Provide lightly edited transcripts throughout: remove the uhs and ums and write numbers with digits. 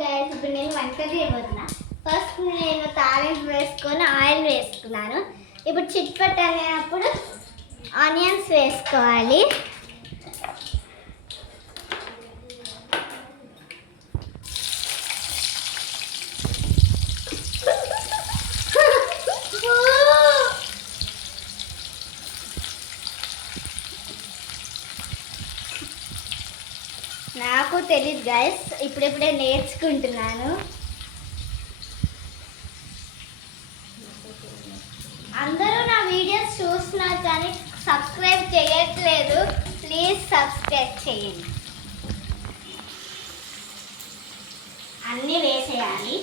Guys ఇప్పుడు నేను వంట చేయబోతున్నా. ఫస్ట్ నేను తాలింపు వేసుకొని ఆయిల్ వేసుకున్నాను. ఇప్పుడు చిట్పట్ అనేటప్పుడు ఆనియన్స్ వేసుకోవాలి. నాకు తెలియదు గైస్, ఇప్పుడిప్పుడే నేర్చుకుంటున్నాను. అందరూ నా వీడియోస్ చూస్తున్నారు కానీ సబ్స్క్రైబ్ చేయట్లేదు. ప్లీజ్ సబ్స్క్రైబ్ చేయండి. అన్నీ వేసేయాలి.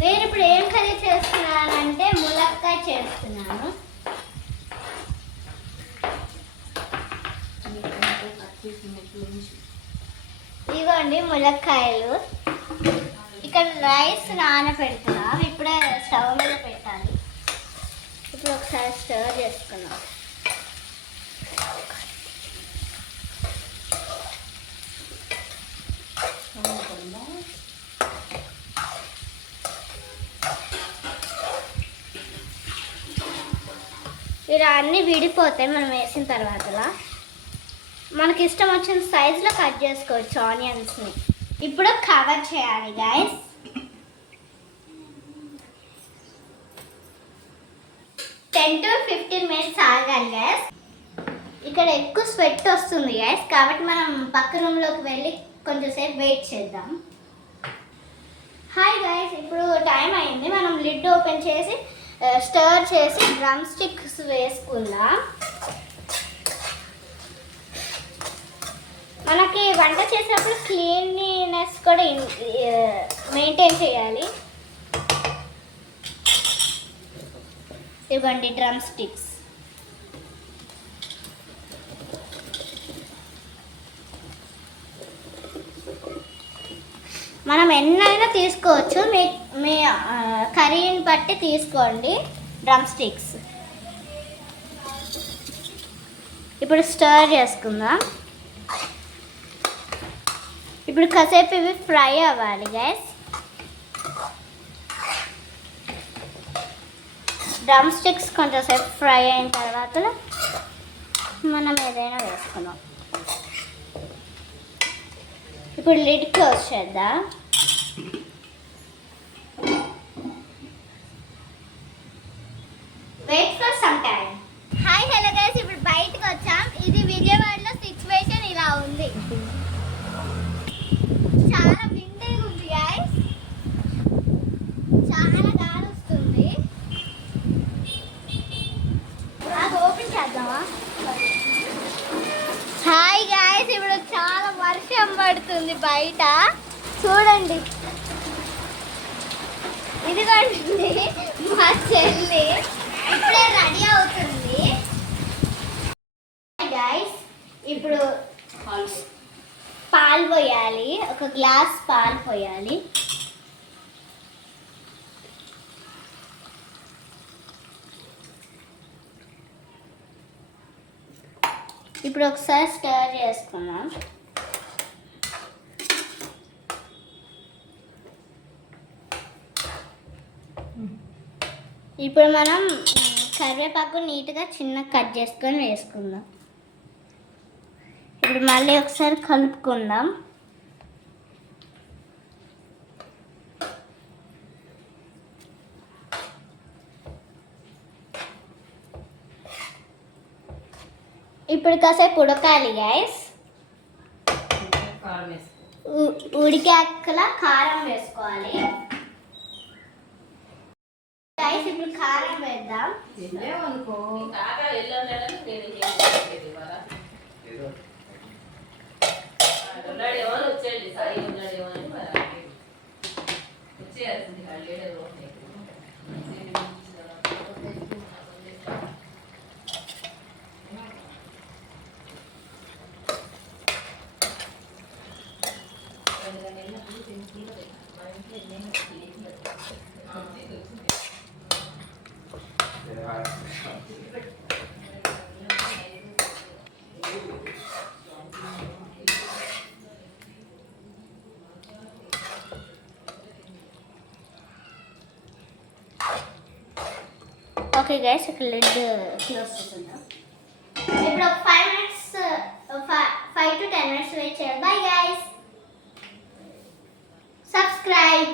నేను ఇప్పుడు ఏం కర్రీ చేస్తున్నానంటే ములక్కాయ చేస్తున్నాను. ఇదిగోండి ములక్కాయలు. ఇక్కడ రైస్ నానబెడుతున్నాం. ఇప్పుడే స్టవ్ మీద పెట్టాలి. ఇప్పుడు ఒకసారి స్టర్ చేసుకున్నాం. ఇలా అన్నీ విడిపోతాయి మనం వేసిన తర్వాత. మనకి ఇష్టం వచ్చిన సైజులో కట్ చేసుకోవచ్చు ఆనియన్స్ని. ఇప్పుడు కవర్ చేయాలి గైస్. టెన్ టు 15 మినిట్స్ ఆగాలి గైస్. ఇక్కడ ఎక్కువ స్వెట్ వస్తుంది గైస్, కాబట్టి మనం పక్క రూమ్లోకి వెళ్ళి కొంచెంసేపు వెయిట్ చేద్దాం. హాయ్ గైస్, ఇప్పుడు టైం అయింది. మనం లిడ్ ఓపెన్ చేసి స్టర్ చేసి డ్రమ్ స్టిక్స్ వేసుకుందాం. మనకి వంట చేసేటప్పుడు క్లీన్లీనెస్ కూడా మెయింటైన్ చేయాలి. ఇవ్వండి డ్రమ్ స్టిక్స్. మనం ఎన్నైనా తీసుకోవచ్చు, మీ కర్రీని బట్టి తీసుకోండి డ్రమ్ స్టిక్స్. ఇప్పుడు స్టర్ చేసుకుందాం. ఇప్పుడు కాసేపు ఇవి ఫ్రై అవ్వాలి గైస్. డ్రమ్ స్టిక్స్ కొంచెంసేపు ఫ్రై అయిన తర్వాత మనం ఏదైనా వేసుకుందాం. ఇప్పుడు లిడ్ క్లోజ్ చేద్దాం. Wait for some time. Hi hello guys, ఇప్పుడు బయటకు వచ్చాం. ఇది విజయవాడలో సిచ్యువేషన్ ఇలా ఉంది. చాలా విండీగా ఉంది గైస్, చాలా గాలి వస్తుంది. అది ఓపెన్ చేద్దామా? హాయ్ గైస్, ఇప్పుడు చాలా వర్షం పడుతుంది బయట. చూడండి, ఇదిగోండి మా చెల్లి ఇప్పుడే రెడీ అవుతుంది. గైస్ ఇప్పుడు పాలు పోయాలి. ఒక గ్లాస్ పాలు పోయాలి. ఇప్పుడు ఒకసారి స్టర్ చేసుకున్నాం. ఇప్పుడు మనం కరివేపాకు నీట్గా చిన్న కట్ చేసుకొని వేసుకుందాం. ఇప్పుడు మళ్ళీ ఒకసారి కలుపుకుందాం. ఇప్పుడు కాసేపు ఉడకాలి గైస్. ఉడికాకలా కారం వేసుకోవాలి గైస్. ఇప్పుడు కారం వేద్దాం. ఓకే గైస్, ఇక్కడ లిడ్ క్లోజ్ చేస్తుంటాం. ఇప్పుడు ఒక 5 minutes 5 to 10 minutes వెయిట్ చేయాలి. Bye guys, subscribe.